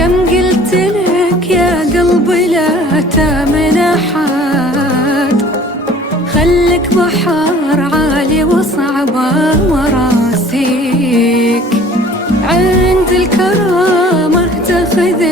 كم قلت لك يا قلبي لا تامن أحد، خلك بحر عالي وصعبة مراسيك، عند الكرامة تاخذ